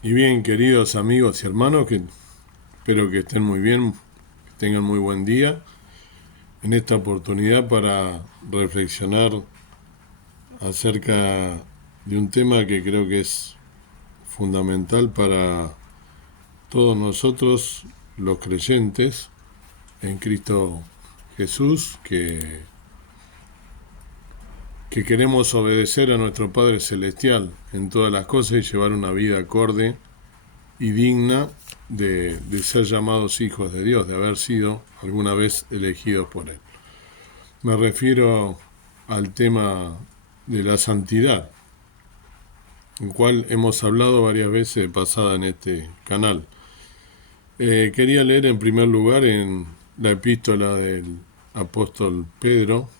Y bien, queridos amigos y hermanos, que espero que estén muy bien, que tengan muy buen día en esta oportunidad para reflexionar acerca de un tema que creo que es fundamental para todos nosotros, los creyentes en Cristo Jesús, que queremos obedecer a nuestro Padre Celestial en todas las cosas y llevar una vida acorde y digna de ser llamados hijos de Dios, de haber sido alguna vez elegidos por Él. Me refiero al tema de la santidad, el cual hemos hablado varias veces de pasada en este canal. Quería leer en primer lugar en la epístola del apóstol Pedro,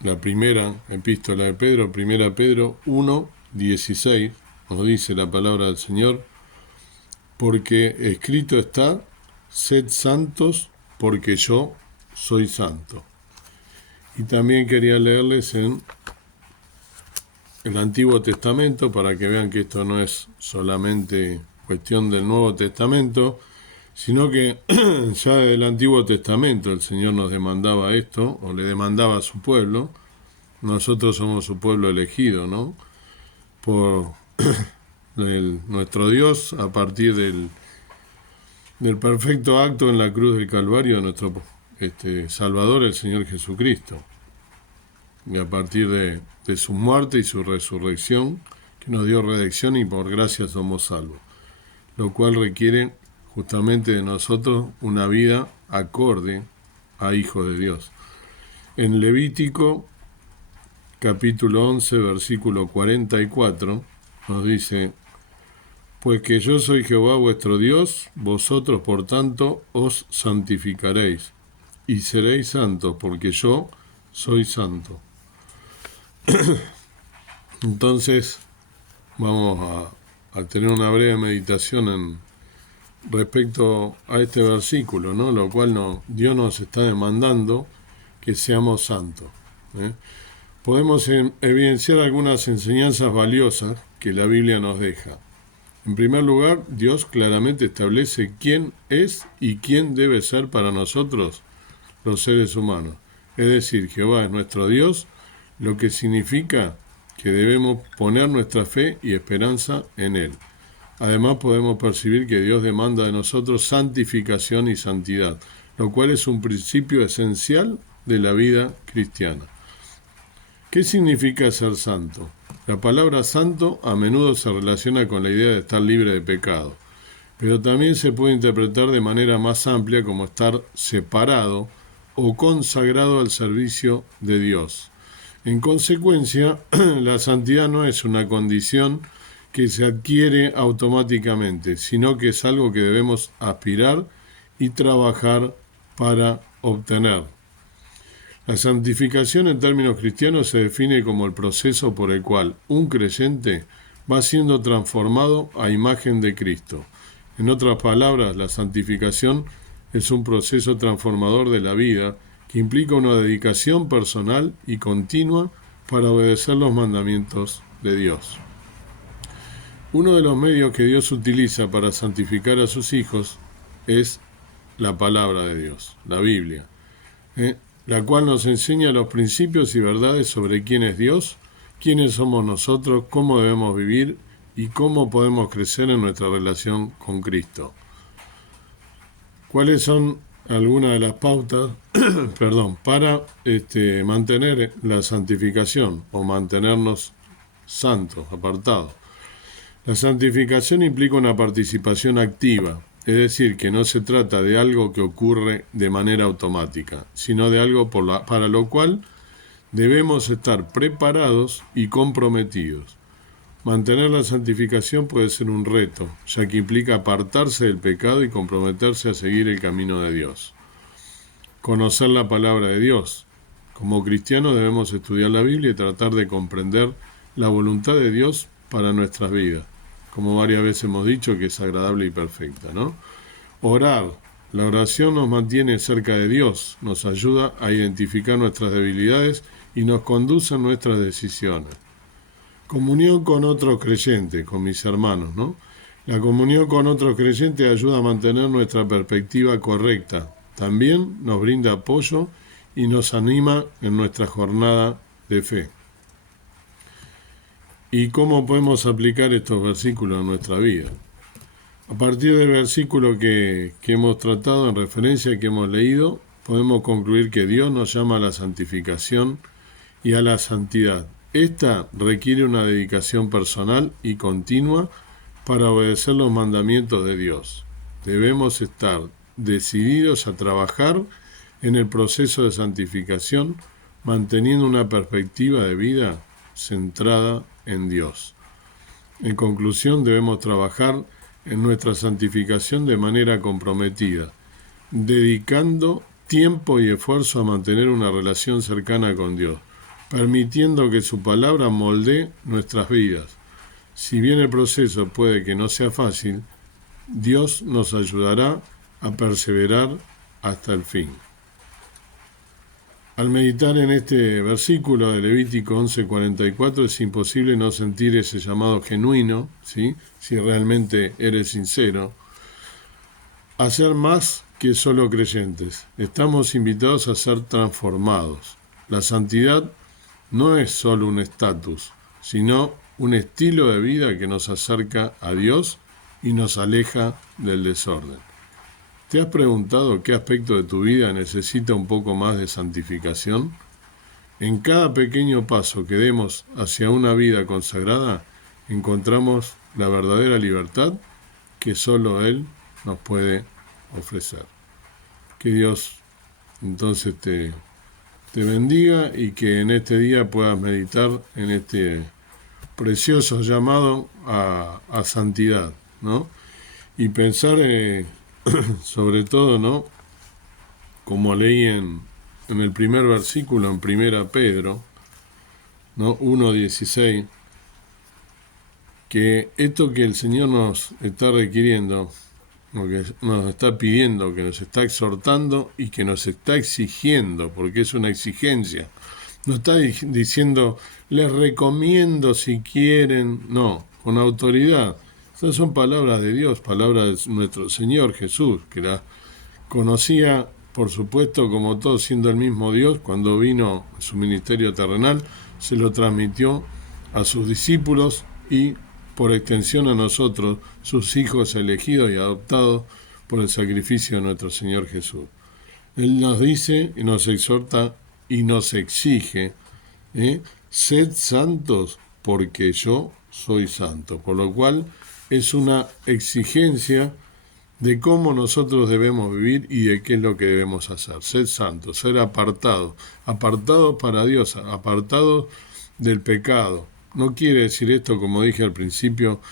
la primera epístola de Pedro, primera Pedro 1:16, nos dice la palabra del Señor: porque escrito está, sed santos, porque yo soy santo. Y también quería leerles en el Antiguo Testamento, para que vean que esto no es solamente cuestión del Nuevo Testamento, sino que ya desde el Antiguo Testamento el Señor nos demandaba esto, o le demandaba a su pueblo. Nosotros somos su pueblo elegido, ¿no? Por nuestro Dios, a partir del perfecto acto en la cruz del Calvario de nuestro Salvador, el Señor Jesucristo. Y a partir de su muerte y su resurrección, que nos dio redención y por gracia somos salvos. Lo cual requiere justamente de nosotros una vida acorde a hijos de Dios. En Levítico, capítulo 11, versículo 44, nos dice: pues que yo soy Jehová vuestro Dios, vosotros por tanto os santificaréis, y seréis santos, porque yo soy santo. Entonces vamos a tener una breve meditación respecto a este versículo, ¿no? Lo cual Dios nos está demandando que seamos santos. Podemos evidenciar algunas enseñanzas valiosas que la Biblia nos deja. En primer lugar, Dios claramente establece quién es y quién debe ser para nosotros, los seres humanos. Es decir, Jehová es nuestro Dios, lo que significa que debemos poner nuestra fe y esperanza en Él. Además, podemos percibir que Dios demanda de nosotros santificación y santidad, lo cual es un principio esencial de la vida cristiana. ¿Qué significa ser santo? La palabra santo a menudo se relaciona con la idea de estar libre de pecado, pero también se puede interpretar de manera más amplia como estar separado o consagrado al servicio de Dios. En consecuencia, la santidad no es una condición que se adquiere automáticamente, sino que es algo que debemos aspirar y trabajar para obtener. La santificación en términos cristianos se define como el proceso por el cual un creyente va siendo transformado a imagen de Cristo. En otras palabras, la santificación es un proceso transformador de la vida que implica una dedicación personal y continua para obedecer los mandamientos de Dios. Uno de los medios que Dios utiliza para santificar a sus hijos es la palabra de Dios, la Biblia, la cual nos enseña los principios y verdades sobre quién es Dios, quiénes somos nosotros, cómo debemos vivir y cómo podemos crecer en nuestra relación con Cristo. ¿Cuáles son algunas de las pautas para mantener la santificación o mantenernos santos, apartados? La santificación implica una participación activa, es decir, que no se trata de algo que ocurre de manera automática, sino de algo para lo cual debemos estar preparados y comprometidos. Mantener la santificación puede ser un reto, ya que implica apartarse del pecado y comprometerse a seguir el camino de Dios. Conocer la palabra de Dios. Como cristianos debemos estudiar la Biblia y tratar de comprender la voluntad de Dios para nuestras vidas, como varias veces hemos dicho, que es agradable y perfecta, ¿no? Orar. La oración nos mantiene cerca de Dios, nos ayuda a identificar nuestras debilidades y nos conduce en nuestras decisiones. Comunión con otros creyentes, con mis hermanos, ¿no? La comunión con otros creyentes ayuda a mantener nuestra perspectiva correcta. También nos brinda apoyo y nos anima en nuestra jornada de fe. ¿Y cómo podemos aplicar estos versículos a nuestra vida? A partir del versículo que hemos tratado, en referencia que hemos leído, podemos concluir que Dios nos llama a la santificación y a la santidad. Esta requiere una dedicación personal y continua para obedecer los mandamientos de Dios. Debemos estar decididos a trabajar en el proceso de santificación, manteniendo una perspectiva de vida centrada en Dios. En conclusión, debemos trabajar en nuestra santificación de manera comprometida, dedicando tiempo y esfuerzo a mantener una relación cercana con Dios, permitiendo que su palabra moldee nuestras vidas. Si bien el proceso puede que no sea fácil, Dios nos ayudará a perseverar hasta el fin. Al meditar en este versículo de Levítico 11:44 es imposible no sentir ese llamado genuino, ¿sí? Si realmente eres sincero, a ser más que solo creyentes. Estamos invitados a ser transformados. La santidad no es solo un estatus, sino un estilo de vida que nos acerca a Dios y nos aleja del desorden. ¿Te has preguntado qué aspecto de tu vida necesita un poco más de santificación? En cada pequeño paso que demos hacia una vida consagrada, encontramos la verdadera libertad que solo Él nos puede ofrecer. Que Dios entonces te bendiga y que en este día puedas meditar en este precioso llamado a santidad, ¿no? Y pensar sobre todo, ¿no? Como leí en el primer versículo, en 1 Pedro, ¿no? 1:16, que esto que el Señor nos está requiriendo, lo que nos está pidiendo, que nos está exhortando y que nos está exigiendo, porque es una exigencia. No está diciendo, les recomiendo si quieren, no, con autoridad. Estas son palabras de Dios, palabras de nuestro Señor Jesús, que la conocía, por supuesto, como todo, siendo el mismo Dios. Cuando vino a su ministerio terrenal, se lo transmitió a sus discípulos y por extensión a nosotros, sus hijos elegidos y adoptados por el sacrificio de nuestro Señor Jesús. Él nos dice y nos exhorta y nos exige, sed santos porque yo soy santo. Por lo cual es una exigencia de cómo nosotros debemos vivir y de qué es lo que debemos hacer. Ser santos, ser apartados para Dios, apartados del pecado. No quiere decir esto, como dije al principio,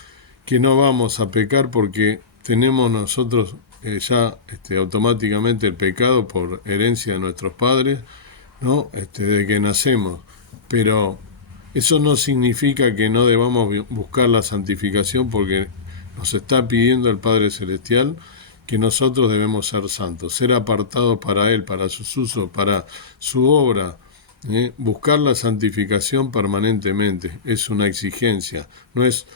que no vamos a pecar porque tenemos nosotros ya automáticamente el pecado por herencia de nuestros padres, ¿no? De que nacemos. Pero eso no significa que no debamos buscar la santificación, porque nos está pidiendo el Padre Celestial que nosotros debemos ser santos, ser apartados para Él, para sus usos, para su obra. Buscar la santificación permanentemente es una exigencia, no es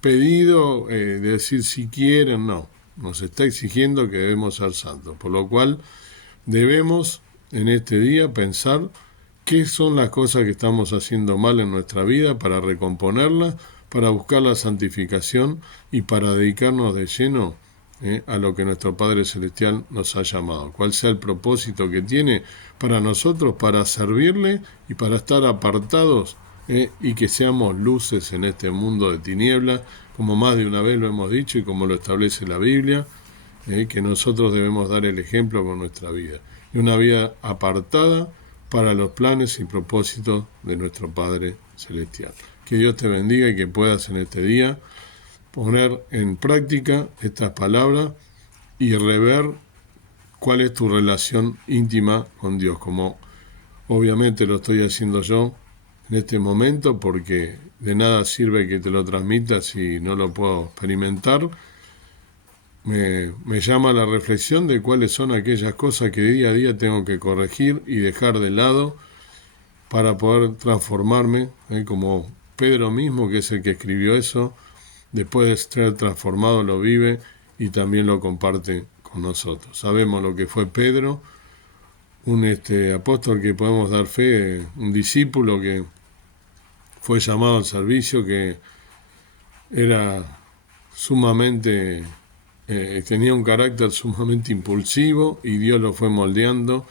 pedido de decir si quieren, no, nos está exigiendo que debemos ser santos, por lo cual debemos en este día pensar qué son las cosas que estamos haciendo mal en nuestra vida para recomponerlas, para buscar la santificación y para dedicarnos de lleno a lo que nuestro Padre Celestial nos ha llamado. Cuál sea el propósito que tiene para nosotros, para servirle y para estar apartados y que seamos luces en este mundo de tinieblas, como más de una vez lo hemos dicho y como lo establece la Biblia, que nosotros debemos dar el ejemplo con nuestra vida. Y una vida apartada para los planes y propósitos de nuestro Padre Celestial. Que Dios te bendiga y que puedas en este día poner en práctica estas palabras y rever cuál es tu relación íntima con Dios, como obviamente lo estoy haciendo yo en este momento, porque de nada sirve que te lo transmita si no lo puedo experimentar. Me llama a la reflexión de cuáles son aquellas cosas que día a día tengo que corregir y dejar de lado para poder transformarme, como Pedro mismo, que es el que escribió eso, después de ser transformado lo vive y también lo comparte con nosotros. Sabemos lo que fue Pedro, un apóstol que podemos dar fe, un discípulo que fue llamado al servicio, que era sumamente, tenía un carácter sumamente impulsivo y Dios lo fue moldeando,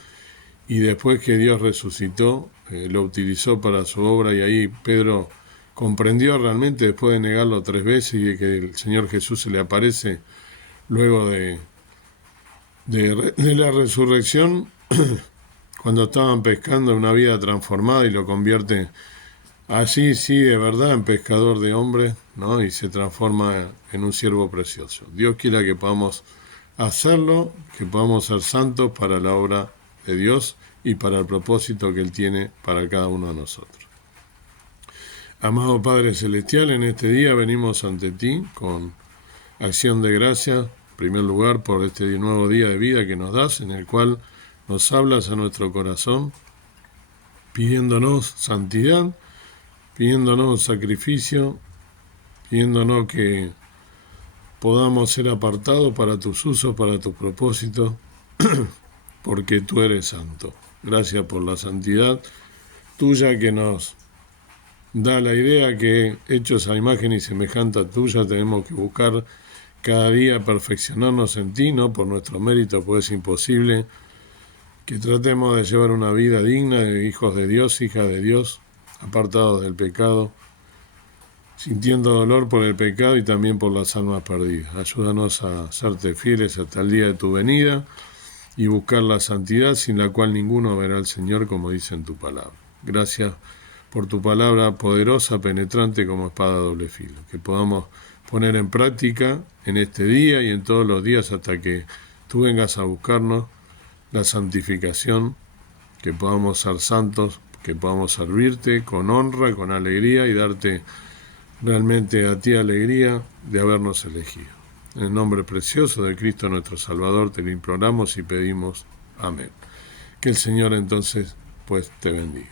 y después que Dios resucitó, lo utilizó para su obra, y ahí Pedro comprendió realmente, después de negarlo 3 veces y de que el Señor Jesús se le aparece luego de la resurrección, cuando estaban pescando, una vida transformada, y lo convierte así, sí, de verdad, en pescador de hombres, ¿no? Y se transforma en un siervo precioso. Dios quiera que podamos hacerlo, que podamos ser santos para la obra de Dios y para el propósito que Él tiene para cada uno de nosotros. Amado Padre Celestial, en este día venimos ante ti con acción de gracias, en primer lugar, por este nuevo día de vida que nos das, en el cual nos hablas a nuestro corazón, pidiéndonos santidad, pidiéndonos sacrificio, pidiéndonos que podamos ser apartados para tus usos, para tus propósitos, porque tú eres santo. Gracias por la santidad tuya que nos da la idea que, hechos a imagen y semejanza tuya, tenemos que buscar cada día perfeccionarnos en ti, no por nuestro mérito, pues es imposible, que tratemos de llevar una vida digna de hijos de Dios, hijas de Dios, apartados del pecado, sintiendo dolor por el pecado y también por las almas perdidas. Ayúdanos a serte fieles hasta el día de tu venida y buscar la santidad, sin la cual ninguno verá al Señor, como dice en tu palabra. Gracias por tu palabra poderosa, penetrante como espada de doble filo, que podamos poner en práctica en este día y en todos los días hasta que tú vengas a buscarnos la santificación, que podamos ser santos, que podamos servirte con honra, con alegría, y darte realmente a ti alegría de habernos elegido. En el nombre precioso de Cristo nuestro Salvador te lo imploramos y pedimos. Amén. Que el Señor entonces pues te bendiga.